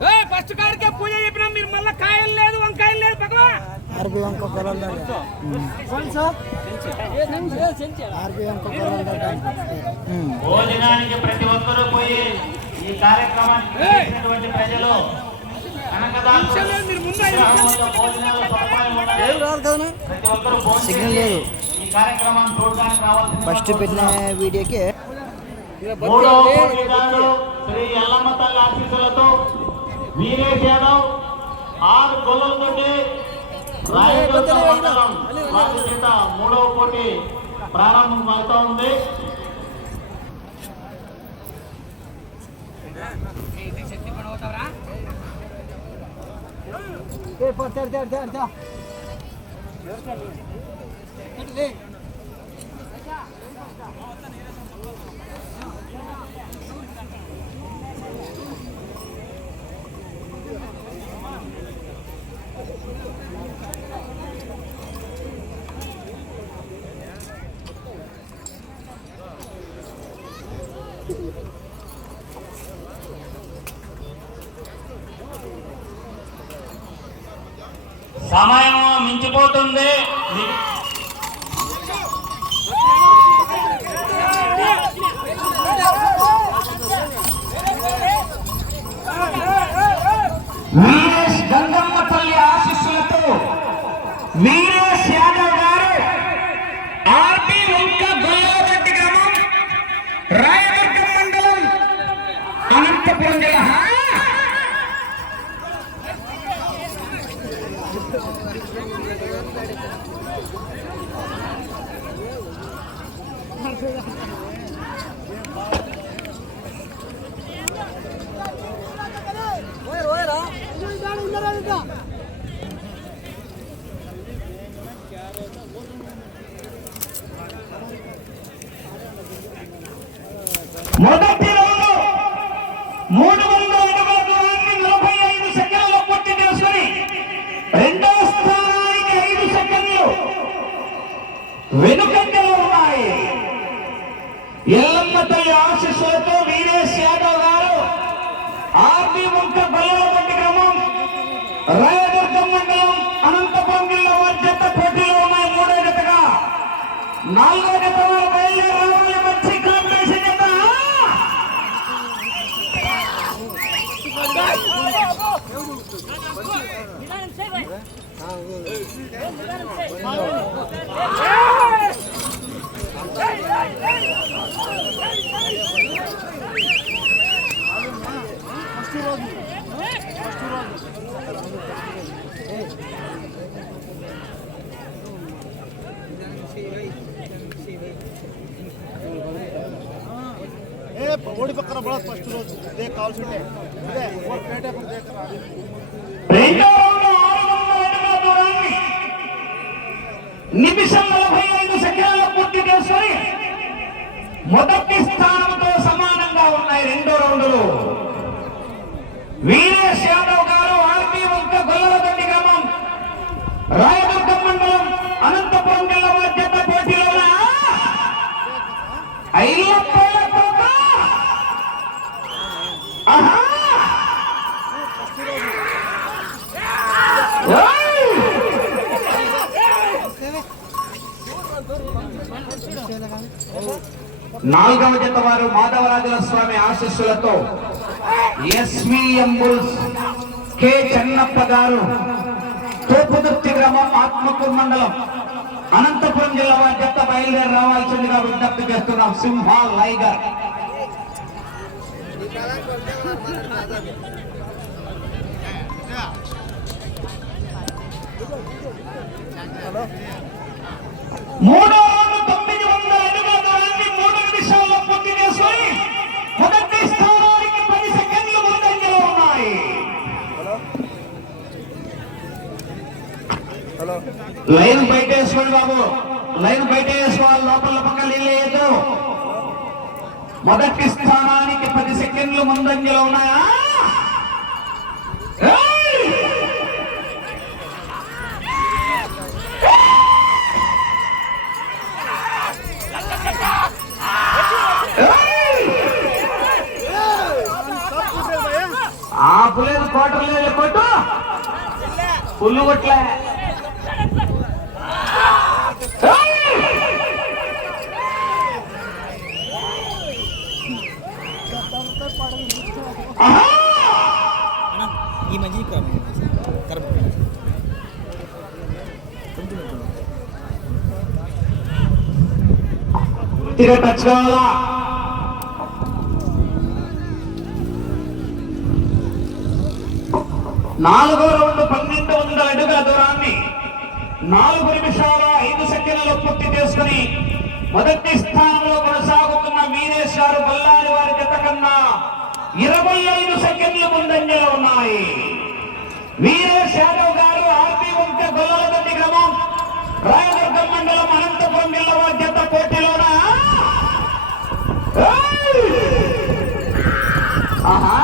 First కాడికే పూజ చెప్పినా మీరు మళ్ళీ కాయలు లేదు వంకాయలు లేదు భగవా ఆర్బీ అంక కొలందర్ భోజనానికి ప్రతి ఒక్కరూ పోయి ఈ కార్యక్రమానికి ప్రజలు లేదు, సిగ్నల్ ఫస్ట్ పెట్టిన వీడియోకి శ్రీ ఎల్లమ్మ తల్లి ఆశీస్సులతో వీరేష్ యాదవ్ ఆరు గొల్లలతోటి నుండి మండలం వారి చేత మూడవ పోటీ ప్రారంభం అవుతా ఉంది. సమయం మించిపోతుంది. వీరేష్ గంగమ్మ తల్లి ఆశీస్సులతో వీరేష్ యాదవ్ గారు ఆర్పి వంక గొల్లవరెడ్డి గ్రామం రాయదుర్గం మండలం అనంతపురం జిల్లా మొదటి రౌండ్ మూడు వందల అడుగుల దూరాన్ని నలభై ఐదు సెకండ్ల పూర్తి చేసుకుని రెండవ స్థానానికి ఐదు సెకండ్లు వెనుకంజలో ఉన్నాయి. ఎల్లమ్మ తల్లి ఆశీస్సులతో వీరేష్ యాదవ్ గారు ఆర్పి ముక్క బల్లవపట్టి క్రమం. రాయదుర్గం మండలం అనంతపురం జిల్లా వారి జత పోటీలో ఉన్నాయి. మూడో జతగా నాలుగో జత ఓడి పక్కన పడ ఫస్ట్ రోజు ఇదే కావాల్సి ఉంటే ఇదే ఓ పేట పక్కన నాలుగవ జత వారు మాధవరాజుల స్వామి ఆశస్సులతో SVM bulls K Chennappa garu Topudurthi గ్రామం ఆత్మకూర్ మండలం అనంతపురం జిల్లా వారి జత బయలుదేరి రావాల్సిందిగా విజ్ఞప్తి చేస్తున్నాం సింహ లైగర్. మూడో లైన్ బయట వేసుకోండి బాబు. లైన్ బయట వేసుకోవాలి లోపల పక్కన లేదు మొదటి స్థానానికి పది సెకండ్లు ముందంజలో ఉన్నాయా? ఆ పులేదు లేదు కొట్టు. పుల్లు కొట్లే. ఈ మధ్య కరెక్ట్ టచ్ కావాలా? నాలుగో రౌండ్ పన్నెండు నాలుగు నిమిషాల ఐదు సెకండ్లలో పూర్తి చేసుకుని మొదటి స్థానంలో కొనసాగుతున్న వీరేష్ గారు బల్లారి వారి జత కన్నా ఇరవై ఐదు సెకండ్లు ముందంజలో ఉన్నాయి. వీరేష్ యాదవ్ గారు ఆర్పీ ఉంటే గొల్లలదండి గ్రామం రాయదుర్గం మండలం అనంతపురం జిల్లా వారి జత పోటీలోన? ఆహా!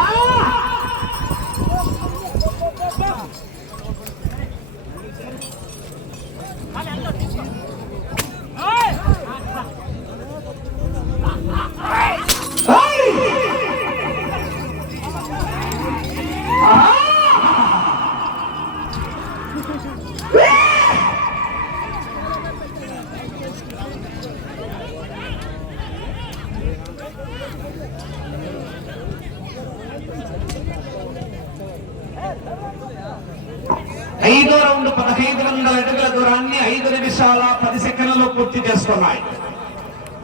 ఐదో రౌండ్ పదహైదు వందల అడుగుల దూరాన్ని ఐదు నిమిషాల పది సెకండ్లలో పూర్తి చేసుకున్నాయి.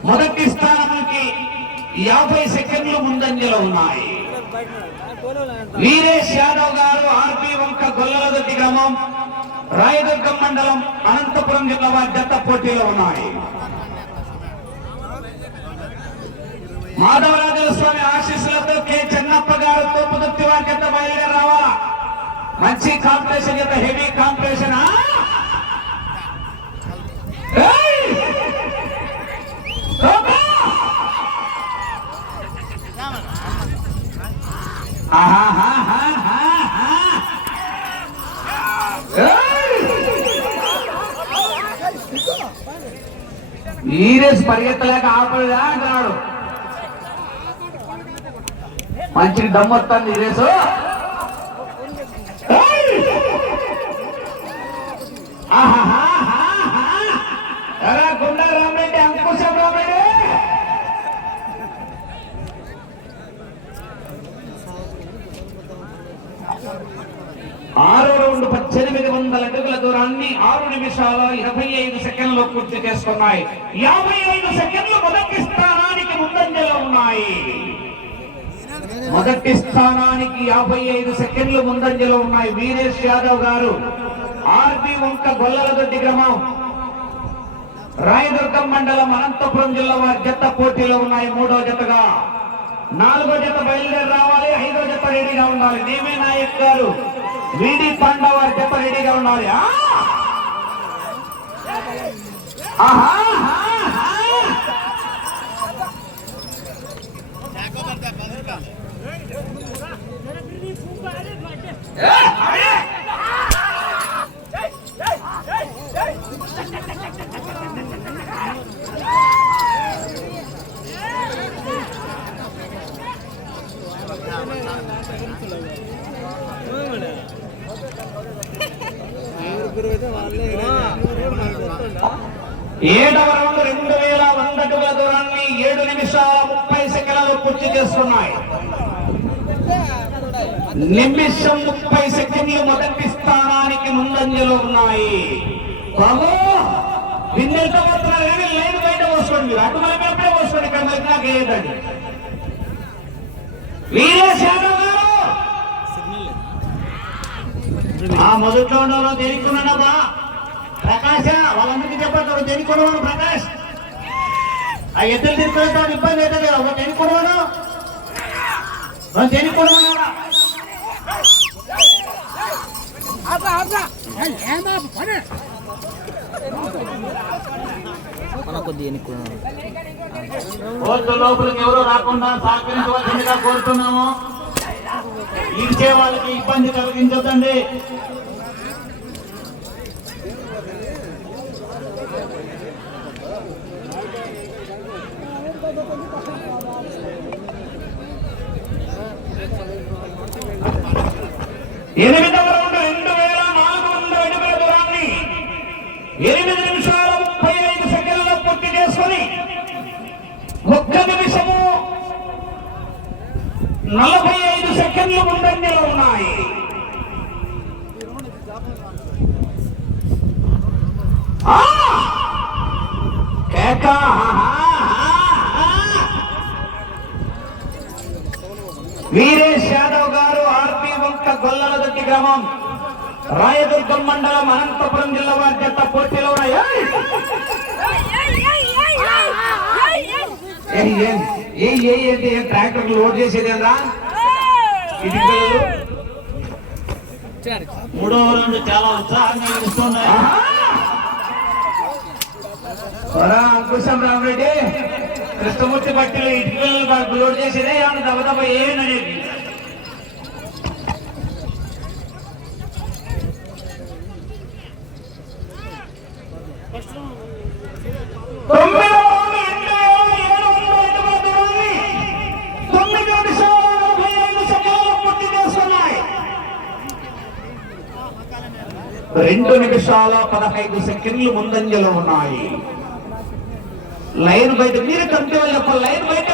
మొదటి స్థానానికి యాభై సెకండ్లు ముందంజలో ఉన్నాయి. వీరేష్ యాదవ్ గారు ఆర్పి వంక గొల్లలదొడ్డి గ్రామం రాయదుర్గం మండలం అనంతపురం జిల్లా వారి జత పోటీలో ఉన్నాయి. మాధవరాజుల స్వామి ఆశీస్సులతో కె. చెన్నప్ప గారు తోపుదుర్తి వారి జత బయలుదేరి రావాలా? మంచి కాంపిటీషన్ జత హెవీ కాంపిటీషన్ ఆ? ఈ రేసు పరిగెత్తలేక ఆపలేదా అంటున్నాడు. మంచి దమ్ము వస్తుంది ఈ రేసు. దూరాన్ని ఆరు నిమిషాల ఇరవై ఐదు సెకండ్లు పూర్తి చేసుకున్నాయి. యాభై ఐదు సెకండ్లు మొదటి స్థానానికి ముందంజలో ఉన్నాయి. మొదటి స్థానానికి యాభై ఐదు సెకండ్లు ముందంజలో ఉన్నాయి. వీరేష్ యాదవ్ గారు ఆర్బి వంక గొల్లలదొడ్డి గ్రామం. రాయదుర్గం మండలం అనంతపురం జిల్లా వారి జత పోటీలో ఉన్నాయి. మూడో జతగా. నాలుగో జత బయలుదేరి రావాలి ఐదో జత రెడీగా ఉండాలి. నేమే నాయక్ గారు. విడి పాండా జత రెడీగా ఉండాలి. ఆహా, ఆహా, ఆహా. ఏ, అడే! ఏడవ రౌండ్ రెండు వేల వంద అడుగుల దూరాన్ని ఏడు నిమిషాల ముప్పై సెకండ్లు పూర్తి చేస్తున్నాయి నిమిషం ముప్పై సెకండ్లు మొదటి స్థానానికి ముందంజలో ఉన్నాయి. బాబు పోతున్నారు కానీ లైన్ బయట పోసుకోండి మీరు. అటు మనకి ఎప్పుడే పోసుకోండి. ఇక్కడ మరి నాకు ఏదండి వీరేష్ యాదవ్ గారు! ఆ మొదట్లో ఉన్నవారు దేనికున్నాడా ప్రకాశ వాళ్ళందరికీ చెప్పారు దేనికొనవాడు ప్రకాష్ ఆ ఎద్దులు తీసుకునే ఇబ్బంది అవుతుంది కదా ఒక దేనికొనవాడు దేనికొనవాడా మన కొనవాను ఎన్నుకున్నాను కోర్టు లోపలికి ఎవరు రాకుండా సహకరించవలసిందిగా కోరుతున్నాము. ఇచ్చే వాళ్ళకి ఇబ్బంది కలిగించొద్దండి. ఎనిమిదవ రౌండ్ రెండు వేల నాలుగు వందల అడుగుల దూరాన్ని ఎనిమిది నిమిషాల ముప్పై ఐదు సెకండ్లలో పూర్తి చేసుకుని ఒక్క నిమిషము నలభై ఐదు సెకండ్లు ముందంజలో ఉన్నాయి. కేకా! వీరేష్ యాదవ్ గారు ఆర్పి గ్రామం. రాయదుర్గం మండలం అనంతపురం జిల్లా వారి జత పోటీలో ఉన్నాయా. ఏయ్! ఏయ్, అంటే ఏం ట్రాక్టర్ లోడ్ చేసేదేనా ఇటుకలు మూడో రౌండ్ చాలా ఉత్సాహంగా నడుస్తున్నాయి. అంకుశం రామరెడ్డి కృష్ణమూర్తి బట్టిలో ఇటుకలు లోడ్ చేసేదే ఏమన్నా దెబ్బ దెబ్బ ఏననేది తొమ్మిది వందల ఎనభై ఏడు వందల ఎనభై తొమ్మిది. తొమ్మిది నిమిషాల నలభై ఐదు సెకండ్లు పూర్తి చేసుకున్నాయి రెండు నిమిషాల పదహైదు సెకండ్లు ముందంజలో ఉన్నాయి. లైన్ బయట మీరు కంటే వాళ్ళు చెప్పాలి లైన్ బయట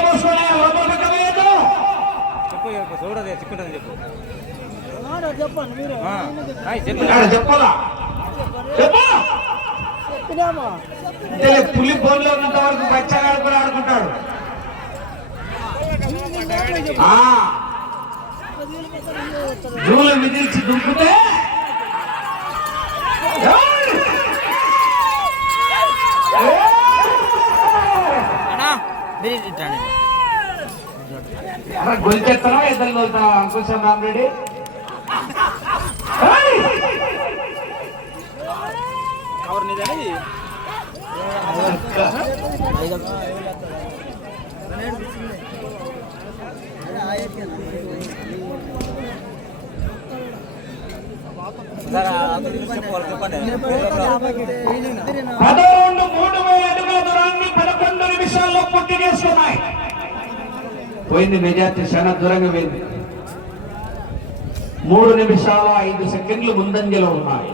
చెప్పాలా? అంటే పులి బోన్లో ఉన్నంత వరకు బచ్చగా ఆడుకుని ఆడుకుంటాడు. ఆ. జూలు మిదిల్చి దుంకుతే గొలిచెత్తనా ఇద్దరు గొలుతావా అంకుశం రామరెడ్డి. ఏయ్! కవర్ నీదని పదకొండు మూడు వేల అడుగుల దూరాన్ని పదకొండు నిమిషాల్లో పూర్తి చేసుకున్నాయి. పోయింది మెజార్టీ చాలా దూరంగా పోయింది. మూడు నిమిషాల ఐదు సెకండ్లు ముందంజలో ఉన్నాయి.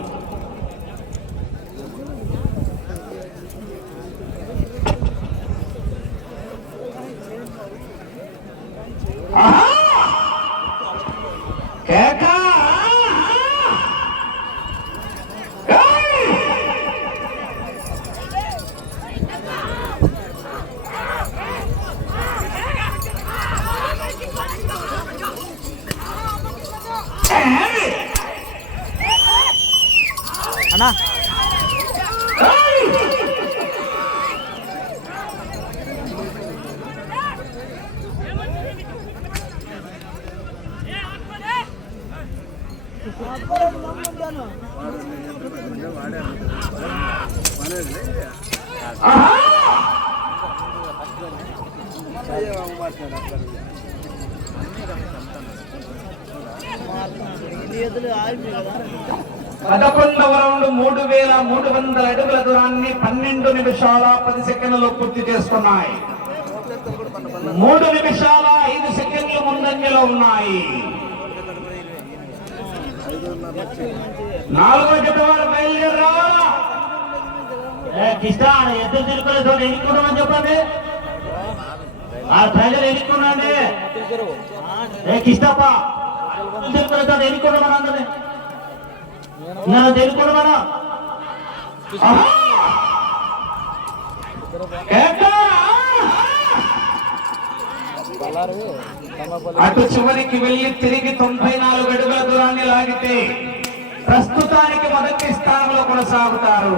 அண்ணா. పది పూర్తి చేసుకున్నాయి. మూడు నిమిషాల ఐదు సెకండ్లు ముందంజలో ఉన్నాయి. నాలుగో జత వారు బయలుదేరి రావాలా కిష్టా తిరుగులేదు ఎన్నుకున్నామని చెప్పండి. ఆ ప్రజలు ఎన్నుకున్నాండి ఏ కిష్టప్ప తిరుగులేదు ఎన్నుకున్నామని అందరినీ నన్ను తెలుసుకున్నామన్నా ఆహా! అటు చివరికి వెళ్ళి తిరిగి తొంభై నాలుగు అడుగుల దూరాన్ని లాగితే ప్రస్తుతానికి మొదటి స్థానంలో కొనసాగుతారు.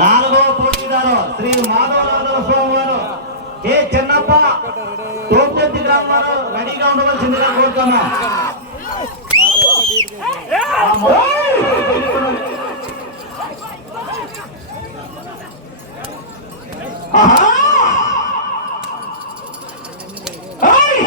నాలుగో పోటీదారు శ్రీ మాధవరాజు స్వామి వారు. ఏ చిన్నప్ప తోపెత్తి గ్రామాలు రెడీగా ఉండవలసిందిగా కోరుతున్నాం. ఆ మొ- ఆహా! ఏయ్!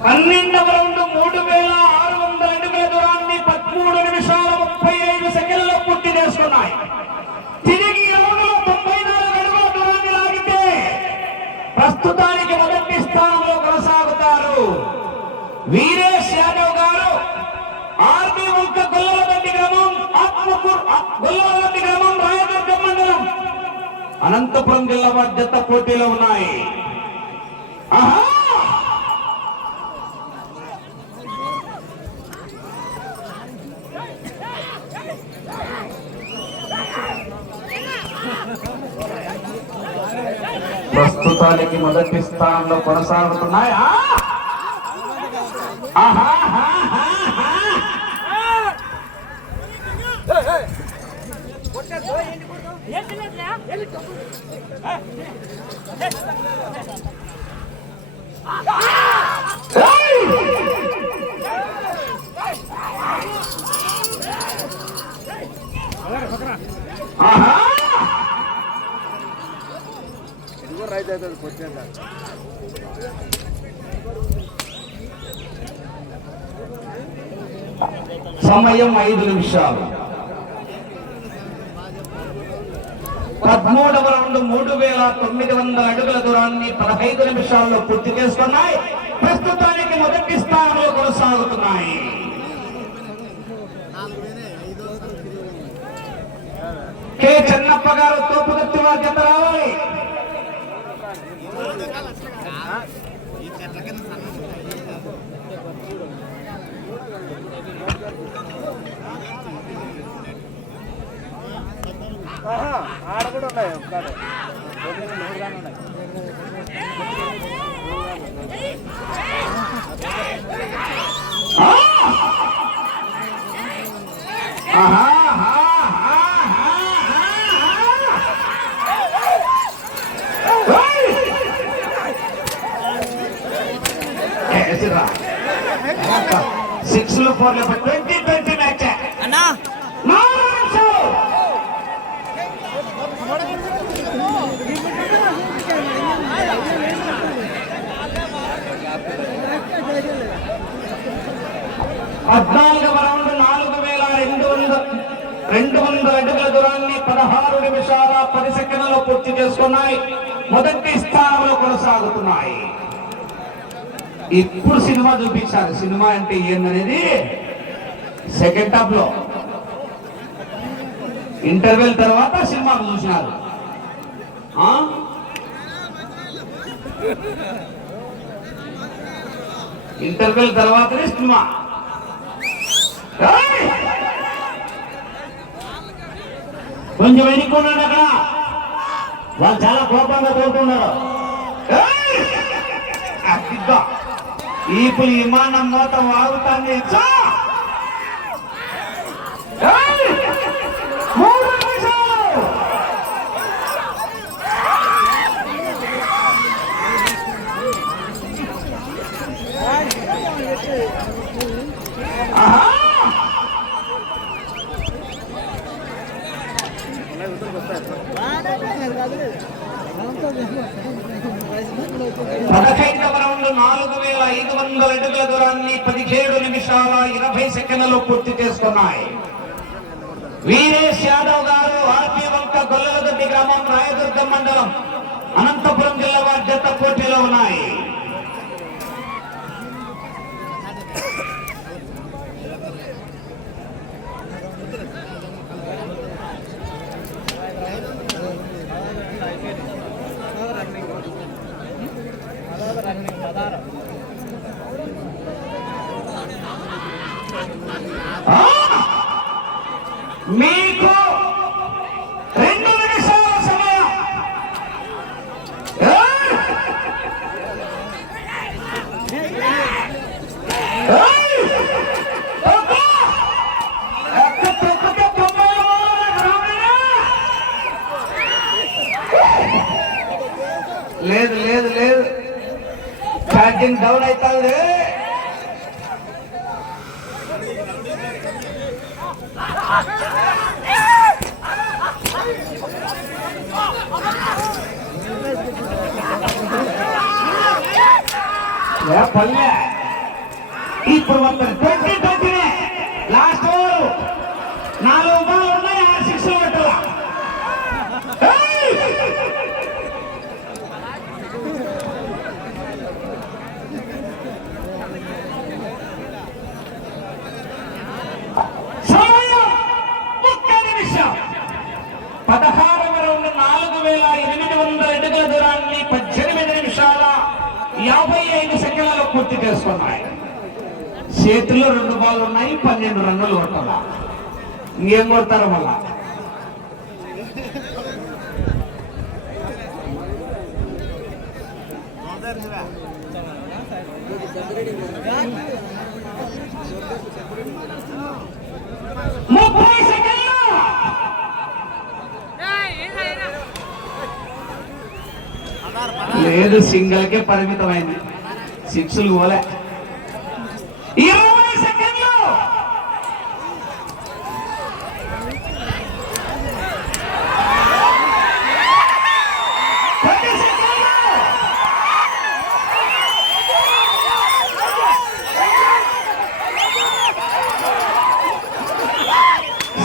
పన్నెండవ రౌండ్ మూడు వేల ఆరు వందల అడుగుల దూరాన్ని పదమూడు నిమిషాల ముప్పై ఐదు సెకండ్లో పూర్తి చేసుకున్నాయి తిరిగి ఈ రౌండ్లో తొంభై నాలుగు అడుగుల దూరాన్ని లాగితే ప్రస్తుతానికి మొదటి స్థానంలో వీరేష్ యాదవ్ గారు ఆర్మీ వంక గొల్లవదొడ్డి గ్రామం ఆత్మకూర్ గ్రామం రాయదుర్గం మండలం అనంతపురం జిల్లా వారి పోటీలో ఉన్నాయి ప్రస్తుతానికి మొదటి స్థానంలో కొనసాగుతున్నాయి ఆ! ఆహా, ఆహా, సమయం ఐదు నిమిషాలు. పదమూడవ రౌండ్ మూడు వేల తొమ్మిది వందల అడుగుల దూరాన్ని పదహైదు నిమిషాల్లో పూర్తి చేస్తున్నాయి. ప్రస్తుతానికి మొదటి స్థానంలో కొనసాగుతున్నాయి. కె చెన్నప్ప గారు తోపుదత్తి వారి జత రావాలి. ఆడ కూడా ఉన్నాయి ఆహా, సిక్స్లో ఫోర్లో ట్వంటీ పద్నాలుగవ రౌండ్ నాలుగు వేల రెండు వందల రెండు వందల అడుగుల దూరాన్ని పదహారు నిమిషాల పది సెకండ్లలో పూర్తి చేసుకున్నాయి. మొదటి స్థానంలో కొనసాగుతున్నాయి. ఇప్పుడు సినిమా చూపించారు సినిమా అంటే ఏందనేది? సెకండ్ హాఫ్లో. ఇంటర్వెల్ తర్వాత సినిమా చూసినారు. ఇంటర్వెల్ తర్వాతనే సినిమా. కొంచెం ఎన్నుకున్నాడు అక్కడ. వాళ్ళు చాలా కోపంగా కోరుకున్నారు అదిగా ఇప్పుడు విమానం మూత వాగుతాన్ని పదహైదవ రౌండ్ నాలుగు వేల ఐదు వందల అడుగుల దూరాన్ని పదిహేడు నిమిషాల ఇరవై సెకండ్లు పూర్తి చేసుకున్నాయి. వీరేష్ యాదవ్ గారు ఆర్పి వంక గొల్లలదొడ్డి గ్రామం రాయదుర్గం మండలం అనంతపురం జిల్లా వారి జత పోటీలో ఉన్నాయి ఆ! మీకు రెండు నిమిషాల సమయం ఏయ్! ఏయ్! తొక్కు! ఎక్క తొక్కితే తొంభై మూడు రామయ్య! లేదు లేదు లేదు ఛార్జింగ్ డౌన్ అవుతుంది ఏ పల్లె ఇప్పుడు మొత్తం ట్వంటీ ట్వంటీనే లాస్ట్ ఓవర్ నాలుగు బాల్ ఉన్నాయి ఆరు సిక్స్ పట్టాల ఐదు సెకండ్లలో పూర్తి చేసుకున్నాయి చేతిలో రెండు బాల్ ఉన్నాయి పన్నెండు రన్నులు కొట్టాల ఇంకేం కొడతారు మళ్ళా ముప్పై సెకండ్లు లేదు సింగిల్ కే పరిమితమైంది సిక్స్లు పోలే ఇరవై సెకండ్లు పది సెకండ్లు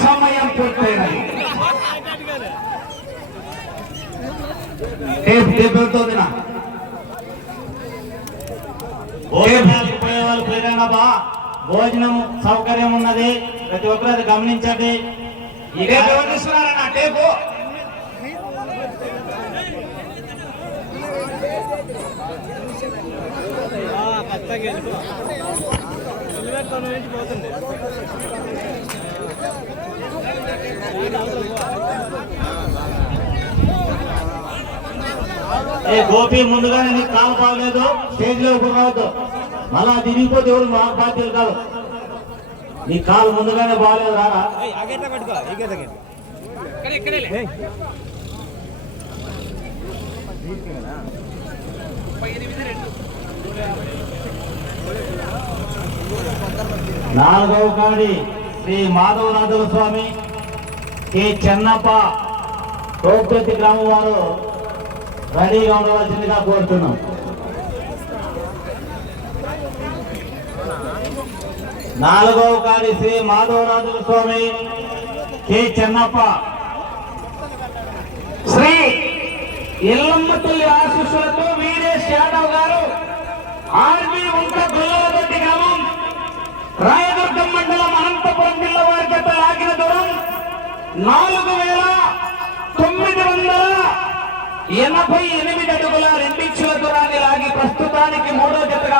సమయం పూర్తయినది టేప్ టేప్ వెళ్తుంది నా భోజనానికి పోయే వాళ్ళు పోయినా బా భోజనం సౌకర్యం ఉన్నది ప్రతి ఒక్కరు అది గమనించండి ఈ టేప్ ఎవరు తీసుకున్నారన్న టేపు ఏ గోపి ముందుగానే నీకు కాలు బాగలేదు స్టేజ్లో ఇప్పుడు రావద్దు. మళ్ళా తిరిగిపోతే ఎవరు మా బాధ్యులు కాదు. నీ కాలు ముందుగానే బాగలేదు రారా? ఇక్కడ ఇక్కడే నాలుగవ కాడి శ్రీ మాధవనాథుల స్వామి కె. చెన్నప్ప తోపుగతి గ్రామం వారు రెడీగా ఉండవలసిందిగా కోరుతున్నాం. నాలుగవ కాడి శ్రీ మాధవరాజుల స్వామి. కె చెన్నప్ప. శ్రీ ఎల్లమ్మ తల్లి ఆశీస్సులతో వీరేష్ యాదవ్ గారు. ఆర్మీ ఉంట గొల్లలదొడ్డి గ్రామం. రాయదుర్గం మండలం అనంతపురం జిల్లా వారి చేత లాగిన దూరం నాలుగు వేల తొమ్మిది వందల ఎనభై ఎనిమిది అడుగుల రెండించుల దూరాన్ని లాగి ప్రస్తుతానికి మూడో జతగా